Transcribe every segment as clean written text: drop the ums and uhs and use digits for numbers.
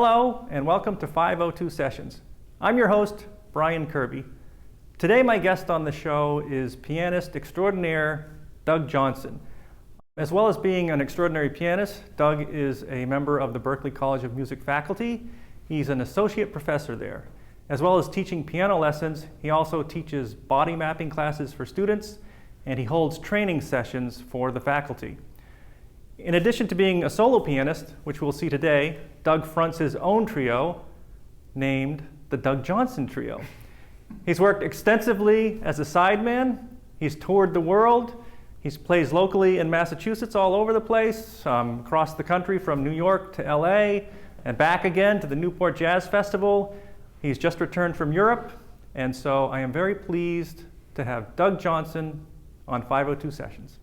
Hello, and welcome to 502 Sessions. I'm your host, Brian Kirby. Today my guest on the show is pianist extraordinaire Doug Johnson. As well as being an extraordinary pianist, Doug is a member of the Berklee College of Music faculty. He's an associate professor there. As well as teaching piano lessons, he also teaches body mapping classes for students, and he holds training sessions for the faculty. In addition to being a solo pianist, which we'll see today, Doug fronts his own trio named the Doug Johnson Trio. He's worked extensively as a sideman. He's toured the world. He plays locally in Massachusetts, all over the place, across the country from New York to LA and back again to the Newport Jazz Festival. He's just returned from Europe, and so I am very pleased to have Doug Johnson on 502 Sessions.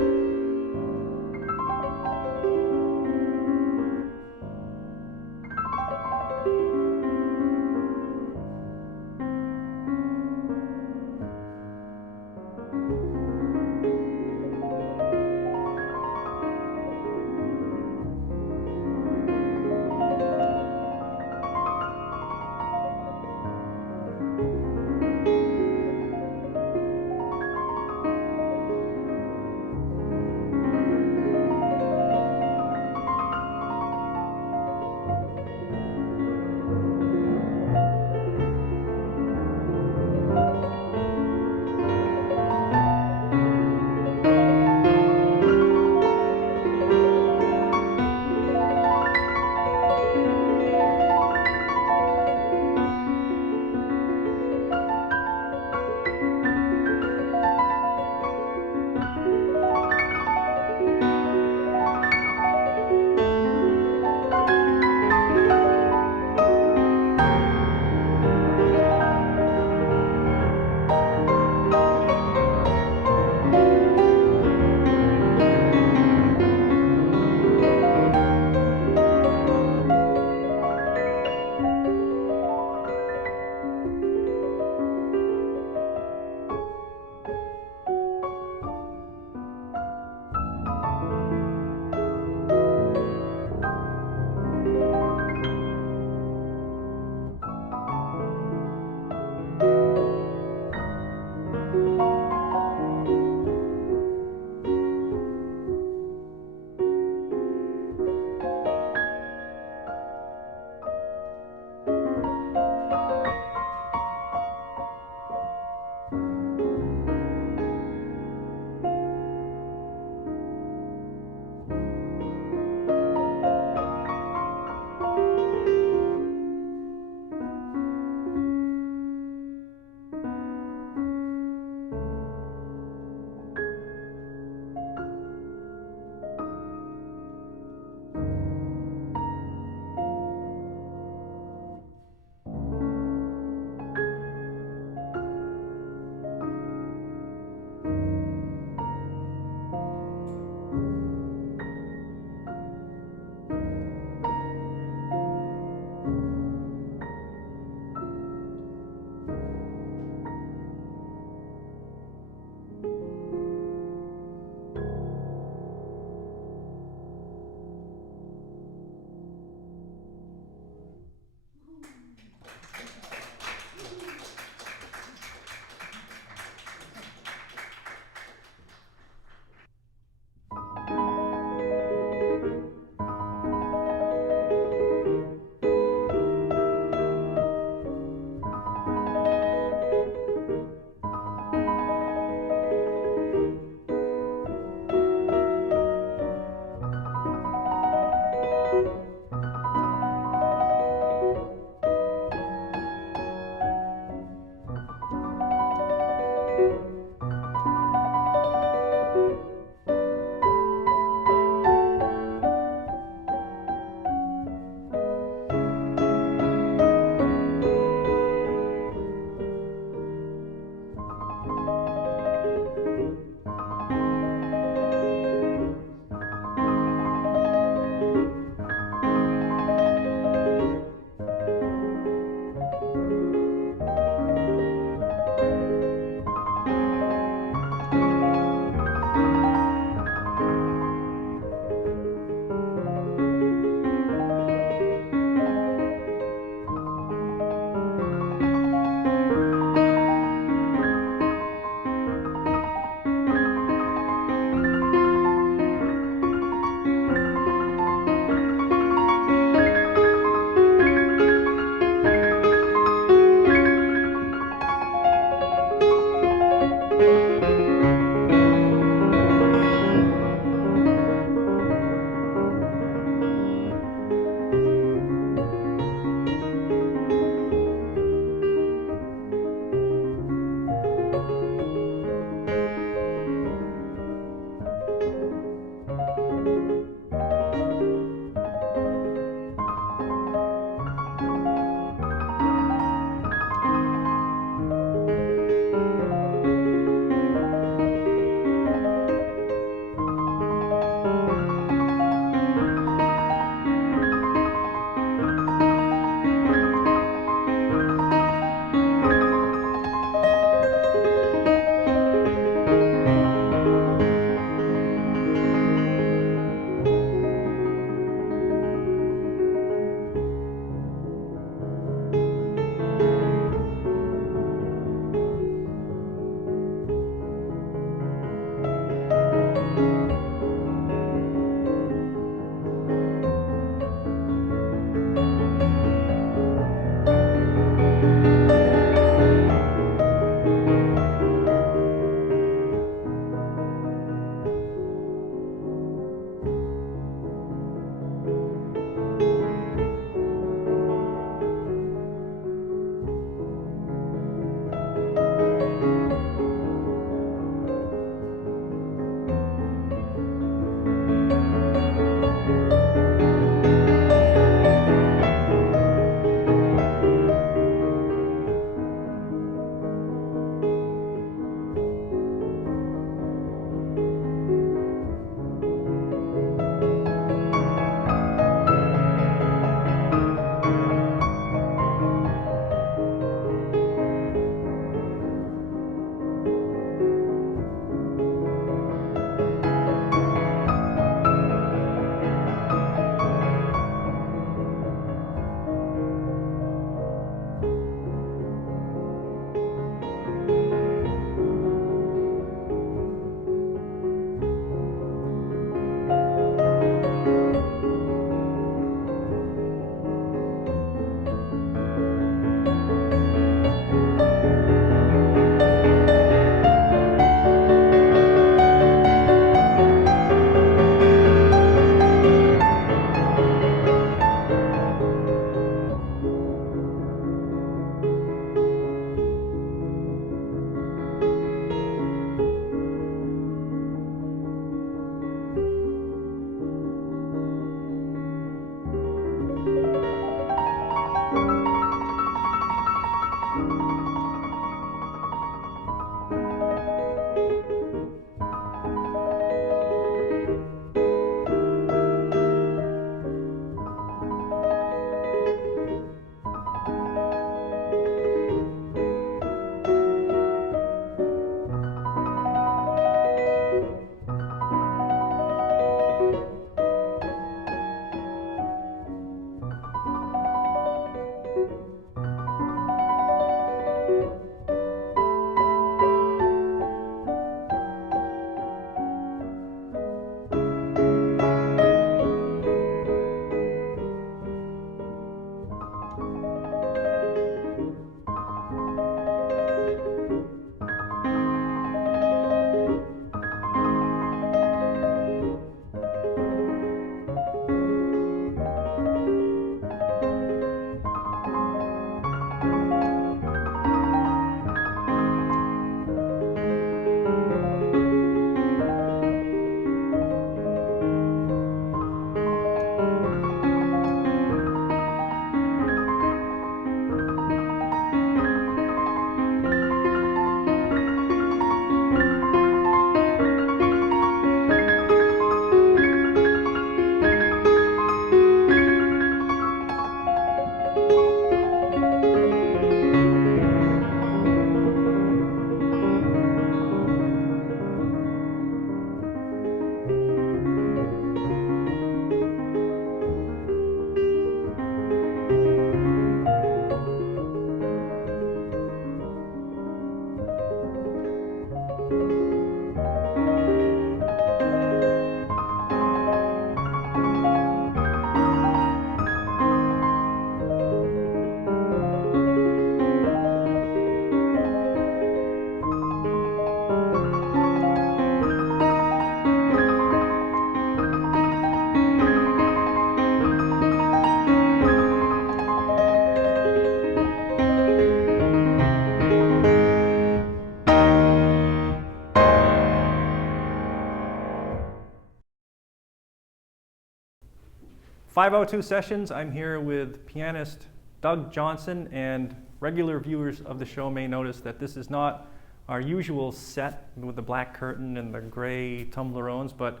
502 Sessions, I'm here with pianist Doug Johnson, and regular viewers of the show may notice that this is not our usual set with the black curtain and the gray Toblerones, but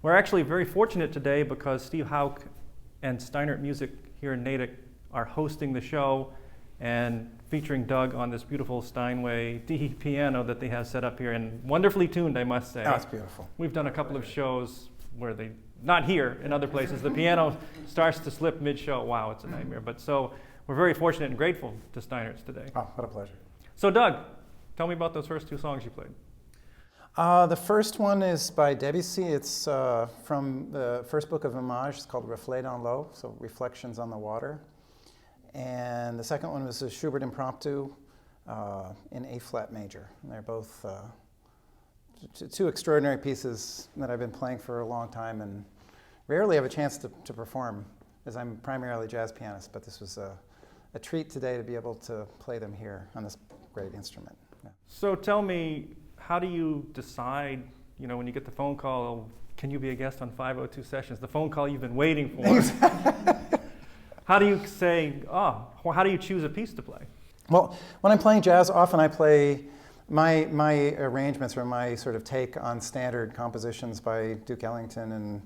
we're actually very fortunate today because Steve Hauk and Steinert Music here in Natick are hosting the show and featuring Doug on this beautiful Steinway D piano that they have set up here, and wonderfully tuned, I must say. Oh, it's beautiful. We've done a couple of shows where they, not here, in other places, the piano starts to slip mid-show. Wow, it's a nightmare. But so we're very fortunate and grateful to Steinert's today. Oh, what a pleasure. So Doug, tell me about those first two songs you played. The first one is by Debussy. It's from the first book of Images. It's called Reflets dans l'eau, so Reflections on the Water. And the second one was a Schubert Impromptu in A-flat major. And they're both two extraordinary pieces that I've been playing for a long time and rarely have a chance to perform, as I'm primarily a jazz pianist, but this was a treat today to be able to play them here on this great instrument. Yeah. So tell me, how do you decide, when you get the phone call, can you be a guest on 502 Sessions, the phone call you've been waiting for? How do you say, how do you choose a piece to play? Well, when I'm playing jazz, often I play my arrangements or my sort of take on standard compositions by Duke Ellington and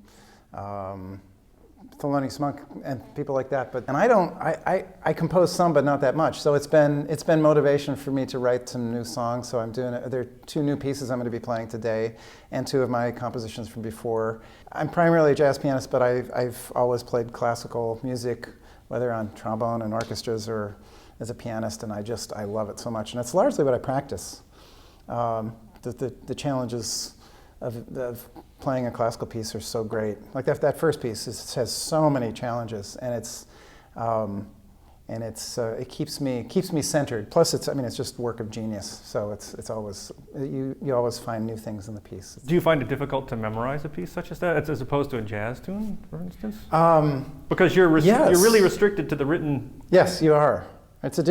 Thelonious Monk and people like that. And I compose some, but not that much. So it's been motivation for me to write some new songs. So there are two new pieces I'm going to be playing today, and two of my compositions from before. I'm primarily a jazz pianist, but I've always played classical music, whether on trombone and orchestras or as a pianist, and I love it so much. And it's largely what I practice. The challenges of playing a classical piece are so great. Like that first piece has so many challenges, and it keeps me centered. Plus, it's just work of genius. So it's always you always find new things in the piece. Do you find it difficult to memorize a piece such as that, as opposed to a jazz tune, for instance? Because you're really restricted to the written. Yes, you are. It's a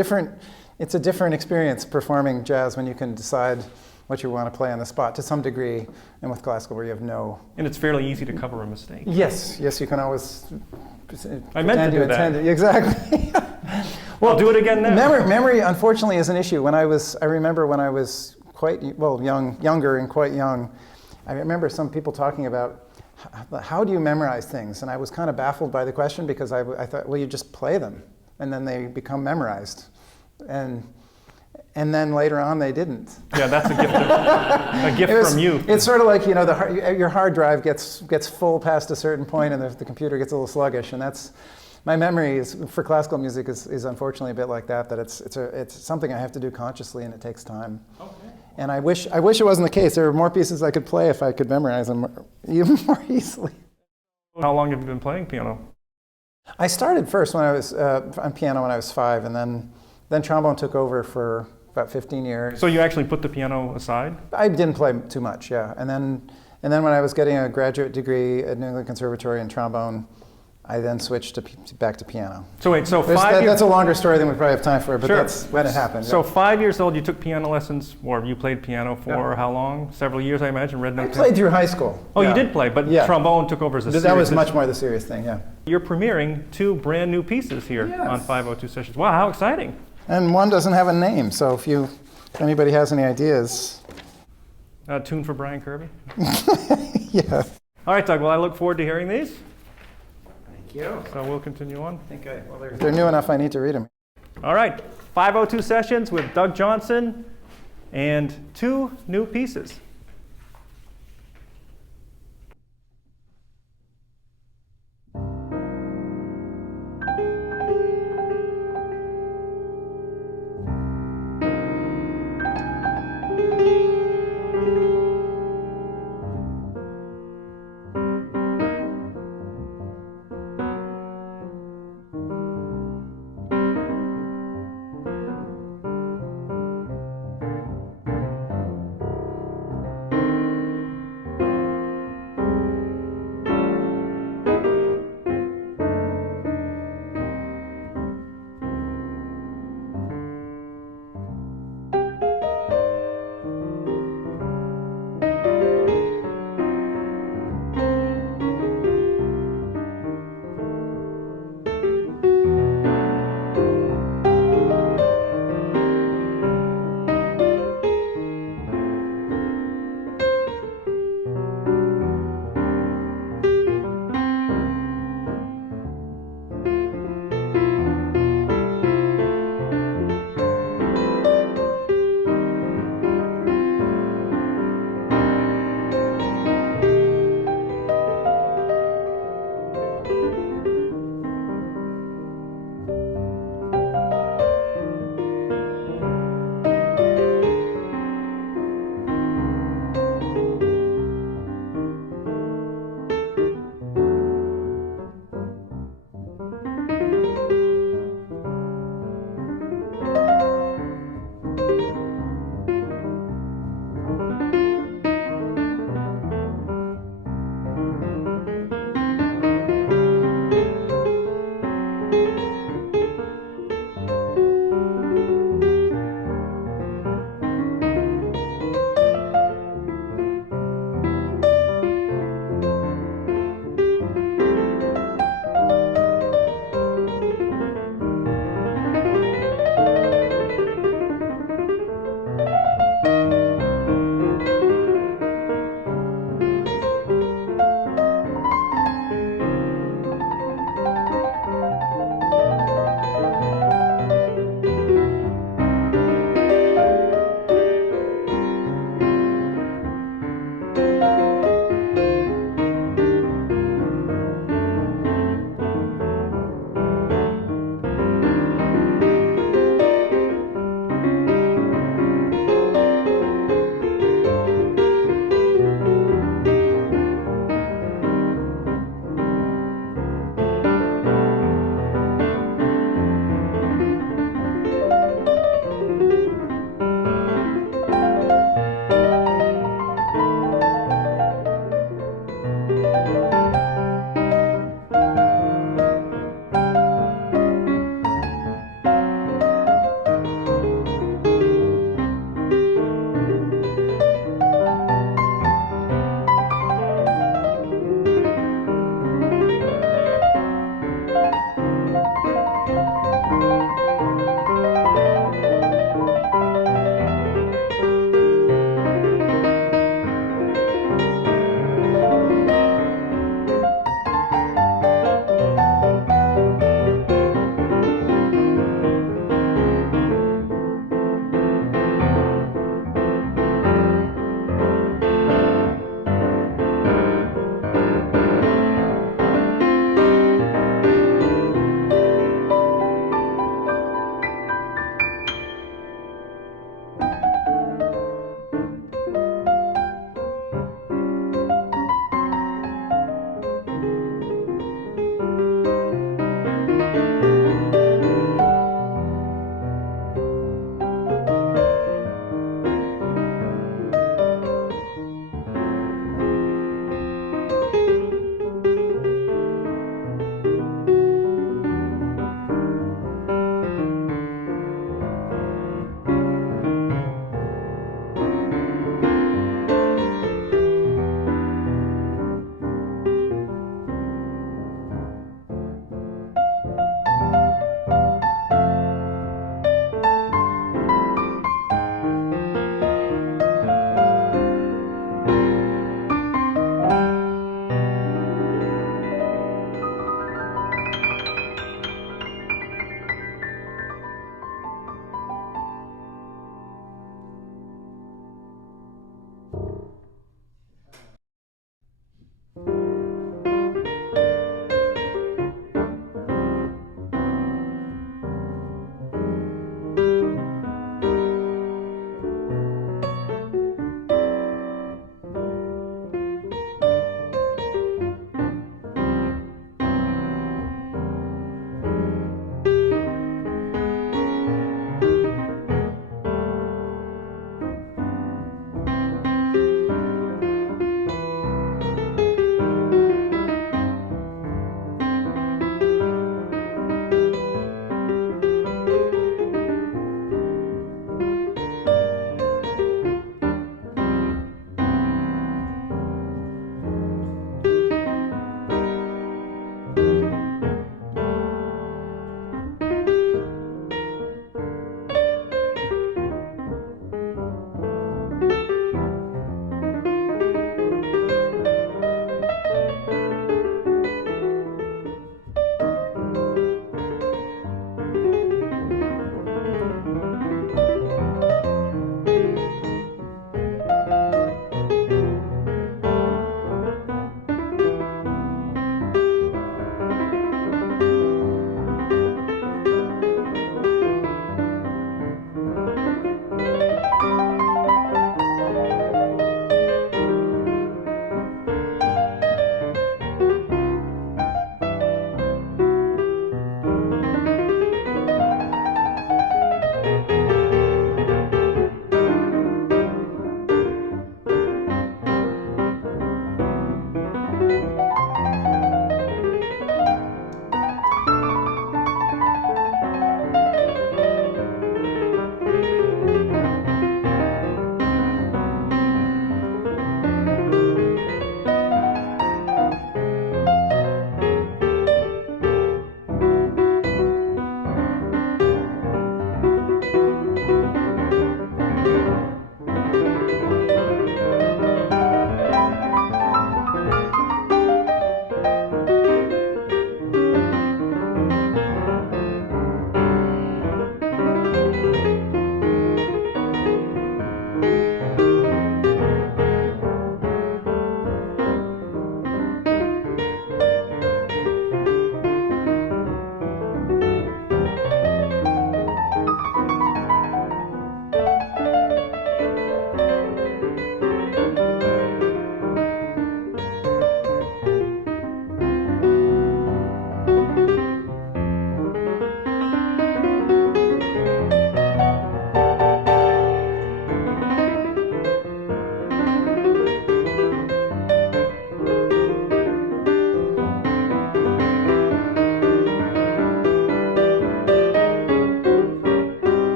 different experience performing jazz when you can decide what you want to play on the spot to some degree, and with classical where you have no. And it's fairly easy to cover a mistake. Yes, you can always. I meant to do that. Exactly. Well, I'll do it again now. Memory, unfortunately, is an issue. I remember when I was younger and quite young, I remember some people talking about how do you memorize things, and I was kind of baffled by the question because I thought, well, you just play them, and then they become memorized, and then later on they didn't. Yeah, that's a gift from you. It's sort of like your hard drive gets full past a certain point, and the computer gets a little sluggish, and that's. My memory for classical music is unfortunately a bit like that. That it's something I have to do consciously, and it takes time. Okay. And I wish it wasn't the case. There were more pieces I could play if I could memorize them even more easily. How long have you been playing piano? I started first when I was on piano when I was 5, and then trombone took over for about 15 years. So you actually put the piano aside? I didn't play too much, yeah. And then when I was getting a graduate degree at New England Conservatory in trombone, I then switched back to piano. So wait, so 5 years... That's a longer story than we probably have time for, but sure. That's when it happened. So 5 years old, you took piano lessons, or you played piano for how long? Several years, I imagine? I played through high school. Oh, you did play, but trombone took over as a serious... That was much more the serious thing, yeah. You're premiering 2 brand new pieces here on 502 Sessions. Wow, how exciting. And one doesn't have a name, so if anybody has any ideas... A tune for Brian Kirby? Yeah. All right, Doug, well, I look forward to hearing these. Thank you. So we'll continue on. If they're new enough, I need to read them. All right, 502 Sessions with Doug Johnson and 2 new pieces.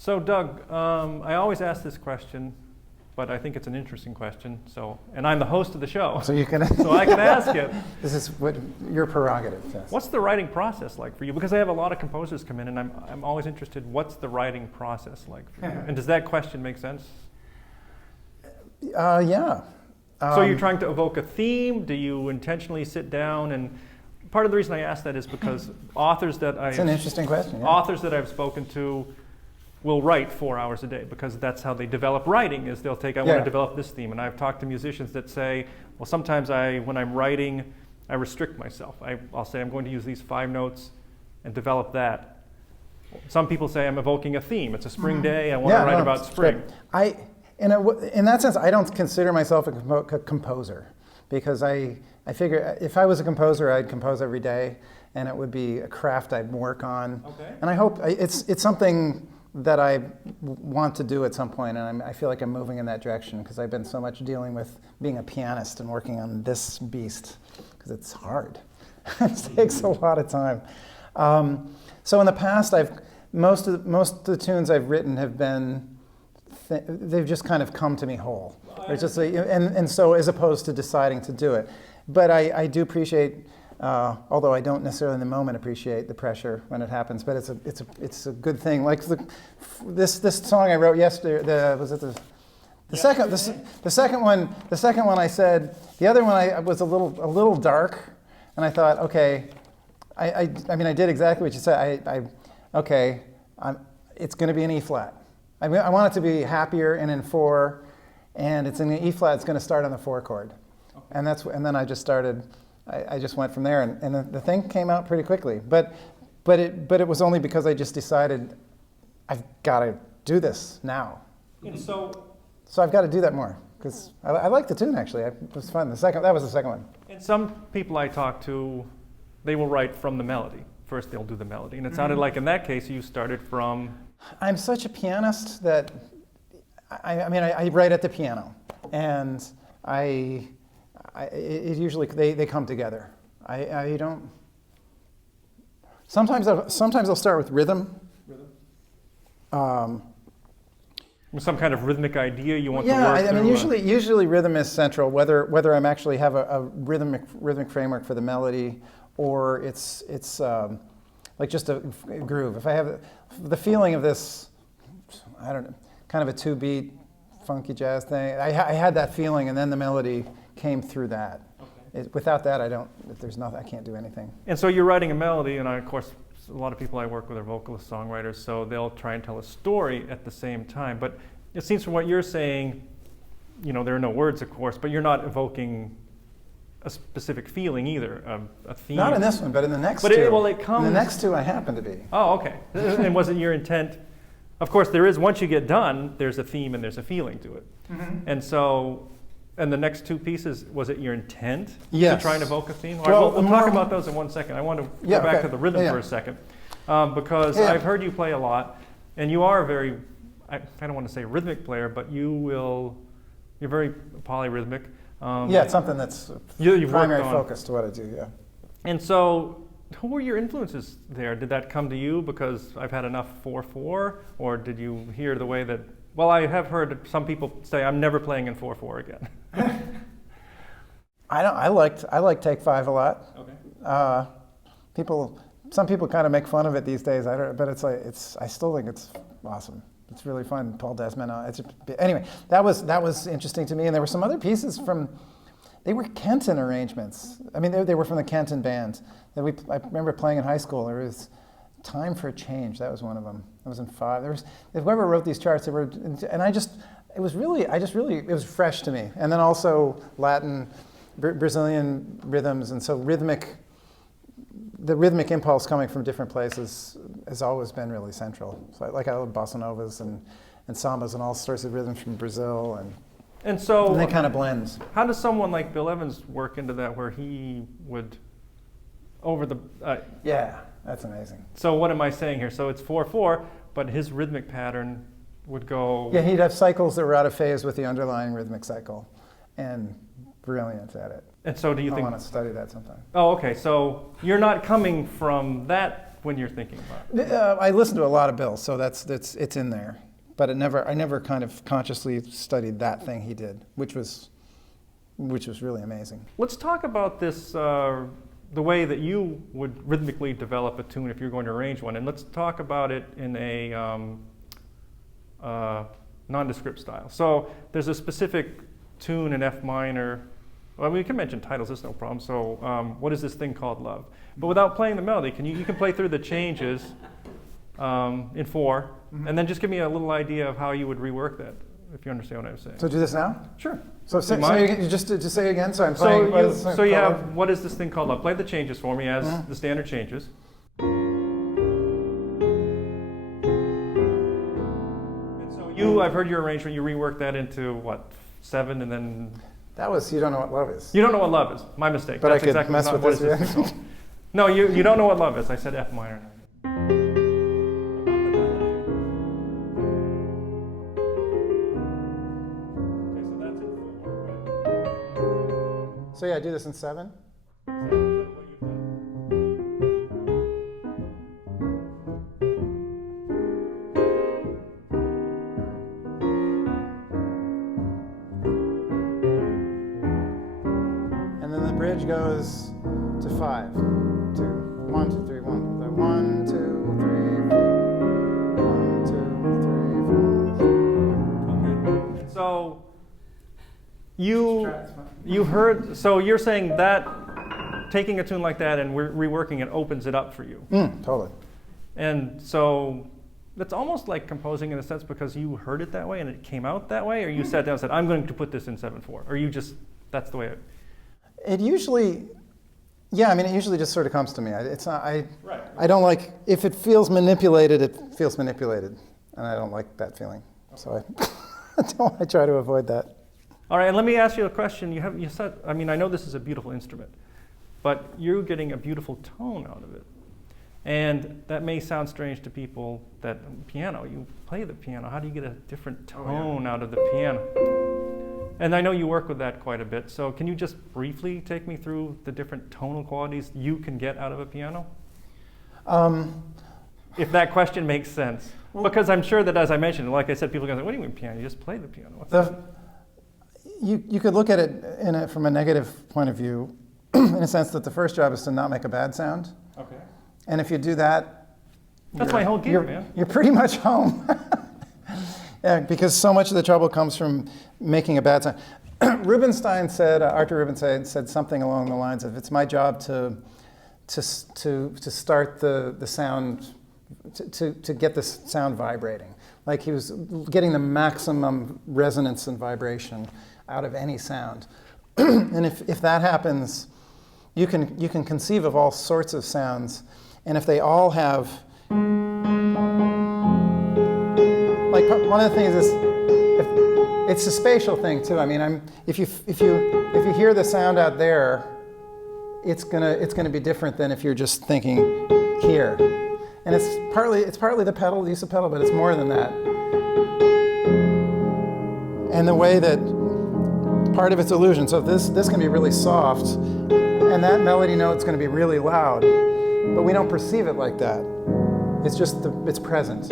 So Doug, I always ask this question, but I think it's an interesting question. And I'm the host of the show, So you can. so I can ask it. This is what your prerogative. Yes. What's the writing process like for you? Because I have a lot of composers come in, and I'm always interested. What's the writing process like for you? And does that question make sense? Yeah. So you're trying to evoke a theme? Do you intentionally sit down and? Part of the reason I ask that is because authors that It's an interesting question. Yeah. Authors that I've spoken to will write 4 hours a day because that's how they develop writing. Is they'll take I want to develop this theme, and I've talked to musicians that say, well, sometimes when I'm writing, I restrict myself. I'll say I'm going to use these 5 notes and develop that. Some people say I'm evoking a theme. It's a spring day. I want to write about spring. In that sense, I don't consider myself a composer because I figure if I was a composer, I'd compose every day, and it would be a craft I'd work on. Okay. And I hope it's something that I want to do at some point, and I feel like I'm moving in that direction because I've been so much dealing with being a pianist and working on this beast because it's hard. It takes a lot of time. So in the past, most of the tunes I've written have been they've just kind of come to me whole. It's just and so as opposed to deciding to do it, but I do appreciate. Although I don't necessarily in the moment appreciate the pressure when it happens, but it's a good thing. Like this song I wrote yesterday. The second one I said. The other one I was a little dark, and I thought, okay, I mean I did exactly what you said. It's going to be an E flat. I want it to be happier and in 4, and it's in an E flat. It's going to start on the 4 chord, and then I just started. I just went from there, and the thing came out pretty quickly. But it was only because I just decided I've got to do this now. And so I've got to do that more because I like the tune actually. It was fun. That was the second one. And some people I talk to, they will write from the melody. First they'll do the melody, and it sounded like in that case you started from. I'm such a pianist that I write at the piano, and it usually they come together. I don't. Sometimes I'll start with rhythm. Some kind of rhythmic idea you want to work Yeah, I mean through, usually rhythm is central. Whether I'm actually have a rhythmic framework for the melody, or it's like just a groove. If I have the feeling of this, I don't know, kind of a 2-beat funky jazz thing. I had that feeling, and then the melody came through that. Okay. Without that, I can't do anything. And so you're writing a melody, and of course, a lot of people I work with are vocalist songwriters, so they'll try and tell a story at the same time. But it seems from what you're saying, there are no words, of course, but you're not evoking a specific feeling either, a theme. Not in this one, but in the next two. It comes. In the next two, I happen to be. Oh, okay. And was it your intent? Of course, there is. Once you get done, there's a theme and there's a feeling to it. Mm-hmm. And so. And the next 2 pieces, was it your intent to try and evoke a theme? We'll talk about those in 1 second. I want to go back to the rhythm for a second. Because I've heard you play a lot, and you are I don't want to say rhythmic player, but you're very polyrhythmic. It's something that's primary focus to what I do, yeah. And so, who were your influences there? Did that come to you because I've had enough 4/4, or did you hear the way that? Well, I have heard some people say I'm never playing in 4/4 again. I like Take 5 a lot. Okay. Some people kind of make fun of it these days. But I still think it's awesome. It's really fun. Paul Desmond. Anyway, that was interesting to me. And there were some other pieces they were Kenton arrangements. I mean, they were from the Kenton band that I remember playing in high school. There was Time for a Change. That was one of them. That was in 5. Whoever wrote these charts, it was fresh to me. And then also Latin, Brazilian rhythms, and so the rhythmic impulse coming from different places has always been really central. So I love bossa novas and sambas and all sorts of rhythms from Brazil, and they kind of blend. How does someone like Bill Evans work into that, where he would Yeah, that's amazing. So what am I saying here? So it's 4/4, but his rhythmic pattern would go. Yeah, he'd have cycles that were out of phase with the underlying rhythmic cycle, and brilliant at it. And so do you think? I want to study that sometime. Oh, okay. So you're not coming from that when you're thinking about it? I listen to a lot of Bill, so it's in there. But I never kind of consciously studied that thing he did, which was really amazing. Let's talk about this, the way that you would rhythmically develop a tune if you're going to arrange one, and let's talk about it in a nondescript style. So there's a specific tune in F minor. Well, we can mention titles, there's no problem. So what is this thing called Love? But without playing the melody, you can play through the changes in 4, and then just give me a little idea of how you would rework that, if you understand what I'm saying. So do this now? Sure. So just to say again, so I'm playing. So you have, what is this thing called Love? Play the changes for me as the standard changes. And so I've heard your arrangement, you rework that into what, 7 and then... That was You Don't Know What Love Is. You don't know what love is. My mistake. But That's I could exactly mess with what this. is this thing called. No, you don't know what love is. I said F minor. Okay, so that's in 4, right? So yeah, I do this in 7. And then the bridge goes to 5. 2, 1, 2, 3, 1. 1, 2, 3, 4. 1, 2, 3, 4. Okay. So you heard. So you're saying that taking a tune like that and reworking it opens it up for you. Totally. And so that's almost like composing in a sense because you heard it that way and it came out that way, or you sat down and said, "I'm going to put this in 7/4," or you just that's the way it. It usually, it usually just sort of comes to me. It's not. Right. I don't like if it feels manipulated. It feels manipulated, and I don't like that feeling. So I try to avoid that. All right, and let me ask you a question. You said, I know this is a beautiful instrument, but you're getting a beautiful tone out of it. And that may sound strange to people that piano, you play the piano. How do you get a different tone out of the piano? And I know you work with that quite a bit. So can you just briefly take me through the different tonal qualities you can get out of a piano? If that question makes sense. Because I'm sure that, as I mentioned, like I said, people are going to say, what do you mean piano? You just play the piano. You could look at it from a negative point of view, in a sense that the first job is to not make a bad sound. Okay. And if you do that, that's my whole gig, man. You're pretty much home. Yeah, because so much of the trouble comes from making a bad sound. Arthur Rubinstein said something along the lines of, "It's my job to start the sound, to get the sound vibrating." Like he was getting the maximum resonance and vibration out of any sound. And if that happens, you can conceive of all sorts of sounds, and if they all have, like one of the things is, it's a spatial thing too. If you hear the sound out there, it's gonna be different than if you're just thinking here. And it's partly the pedal, the use of pedal, but it's more than that. And the way that part of it's illusion. So this can be really soft, and that melody note's going to be really loud, but we don't perceive it like that. It's just it's present.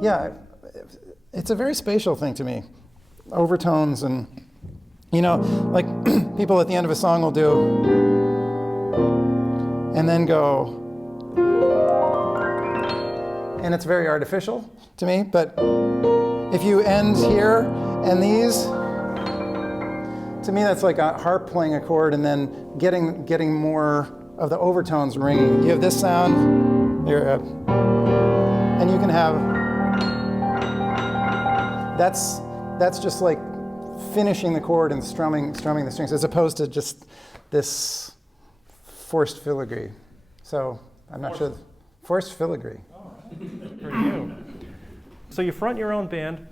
Yeah, it's a very spatial thing to me. Overtones and, like people at the end of a song will do, and then go, and it's very artificial to me, but if you end here and these, to me that's like a harp playing a chord and then getting more of the overtones ringing. You have this sound, and you can have, that's just like finishing the chord and strumming the strings, as opposed to just this forced filigree. So I'm not sure. Forced filigree. For you. So you front your own band,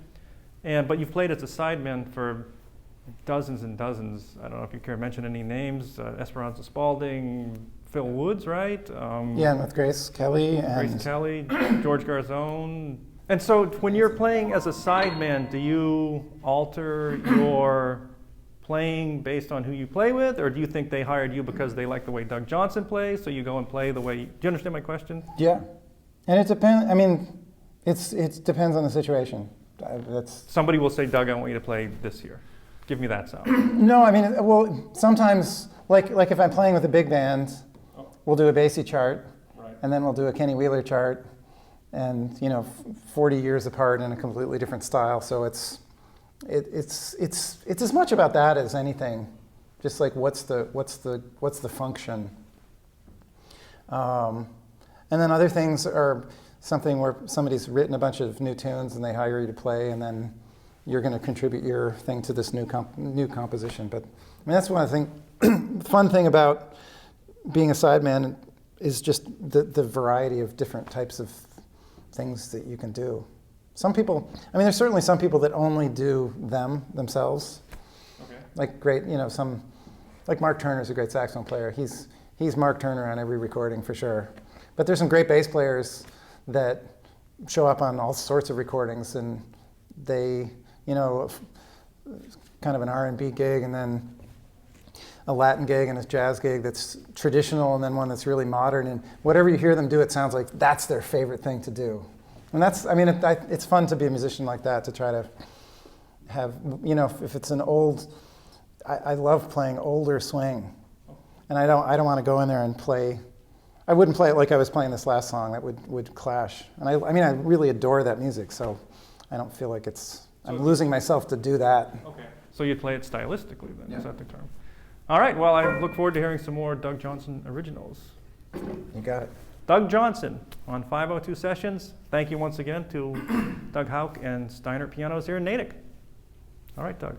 but you've played as a sideman for dozens and dozens. I don't know if you care to mention any names. Esperanza Spalding, Phil Woods, right? Yeah, and with Grace Kelly. George Garzone. And so when you're playing as a sideman, do you alter your playing based on who you play with, or do you think they hired you because they like the way Doug Johnson plays, so you go and play the way? Do you understand my question? Yeah, and it depends. I mean, it depends on the situation. That's Somebody will say, Doug, I want you to play this here. Give me that sound. no. I mean, well, sometimes like if I'm playing with a big band, we'll do a Basie chart, Right. and then we'll do a Kenny Wheeler chart, and 40 years apart in a completely different style. So it's as much about that as anything. Just like what's the function. And then other things are something where somebody's written a bunch of new tunes and they hire you to play, and then you're going to contribute your thing to this new composition. But I mean, that's one of the things. Fun thing about being a sideman is just the variety of different types of things that you can do. Some people, I mean, there's certainly some people that only do themselves. Okay. Like great, like Mark Turner's a great saxophone player. He's Mark Turner on every recording for sure. But there's some great bass players that show up on all sorts of recordings, and they, kind of an R&B gig, and then a Latin gig and a jazz gig that's traditional, and then one that's really modern. And whatever you hear them do, it sounds like that's their favorite thing to do. And that's, I mean, it's fun to be a musician like that, to try to have, if it's an old, I love playing older swing. And I don't want to go in there and play, I wouldn't play it like I was playing this last song. That would clash. And I mean, I really adore that music, so I don't feel like I'm losing myself to do that. Okay. So you play it stylistically then, Yeah. Is that the term? All right, well, I look forward to hearing some more Doug Johnson originals. You got it. Doug Johnson on 502 Sessions. Thank you once again to Doug Houck and Steiner Pianos here in Natick. All right, Doug.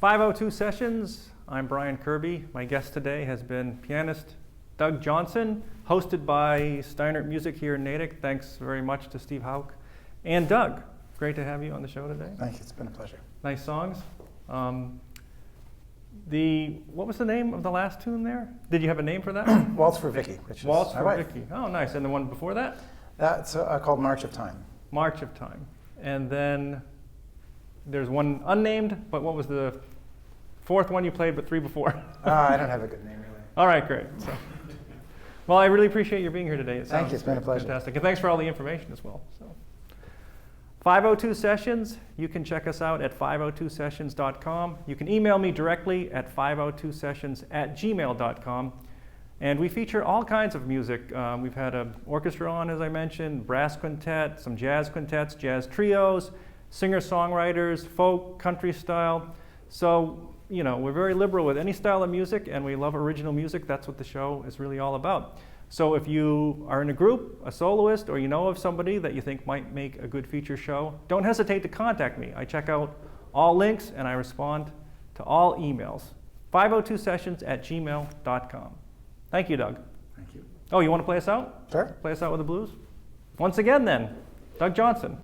502 Sessions. I'm Brian Kirby. My guest today has been pianist Doug Johnson, hosted by Steinert Music here in Natick. Thanks very much to Steve Hauk and Doug. Great to have you on the show today. Thank you. It's been a pleasure. Nice songs. What was the name of the last tune there? Did you have a name for that? Waltz for Vicky. Waltz for Vicky. Oh, nice. And the one before that? That's called March of Time. March of Time. And then there's one unnamed, but what was the fourth one you played, but three before? I don't have a good name, really. All right, great. So, well, I really appreciate you being here today. Thank you. It's been a pleasure. Fantastic. And thanks for all the information as well. So, 502 Sessions, you can check us out at 502sessions.com. You can email me directly at 502sessions@gmail.com. And we feature all kinds of music. We've had an orchestra on, as I mentioned, brass quintet, some jazz quintets, jazz trios, singer-songwriters, folk, country style. So, you know, we're very liberal with any style of music, and we love original music. That's what the show is really all about. So if you are in a group, a soloist, or you know of somebody that you think might make a good feature show, don't hesitate to contact me. I check out all links, and I respond to all emails. 502sessions@gmail.com. Thank you, Doug. Thank you. Oh, you want to play us out? Sure. Play us out with the blues? Once again, then, Doug Johnson.